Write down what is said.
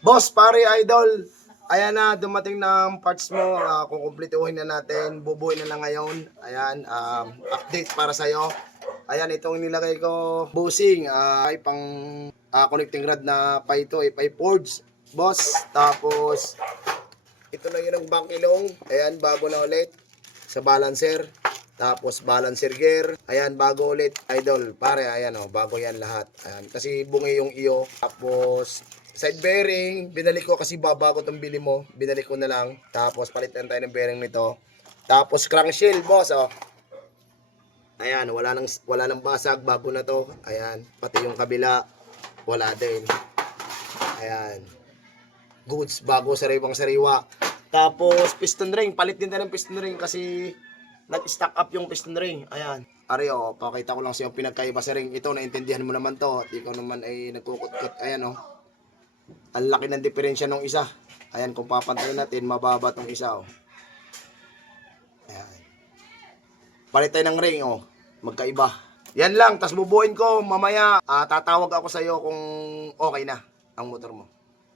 Boss, pare, idol. Ayan na, dumating na ang parts mo. Kukumpletuhin na natin. Bubuhin na lang ngayon. Ayan, update para sa'yo. Ayan, itong nilagay ko. Busing, ay pang connecting rod na pa ito, ay forge. Boss, tapos ito na yun ang bakilong. Ayan, bago na ulit. Sa balancer. Tapos balancer gear. Ayan, bago ulit. Idol, pare, ayan o, bago yan lahat. Ayan, kasi bungi yung iyo. Tapos side bearing, binalik ko kasi babago itong bili mo. Binalik ko na lang. Tapos palitan tayo ng bearing nito. Tapos crankshield, boss, oh. Ayan, wala nang basag, bago na to. Ayan, pati yung kabila, wala din. Ayan. Goods, bago sariwang sariwa. Tapos piston ring, palit din tayo ng piston ring kasi nag-stack up yung piston ring. Ayan. Areo, pakita ko lang sa iyo pinagkaiba sa ring. Ito, naintindihan mo naman to. At ikaw naman ay nagkukut-kut. Ayan, oh. Ang laki ng diferensya ng isa. Ayan, kung papantayin natin, mababa tong isa, oh. Ayan. Palit tayo ng ring, oh. Magkaiba. Yan lang, tas bubuin ko mamaya. Tatawag ako sa iyo kung okay na ang motor mo.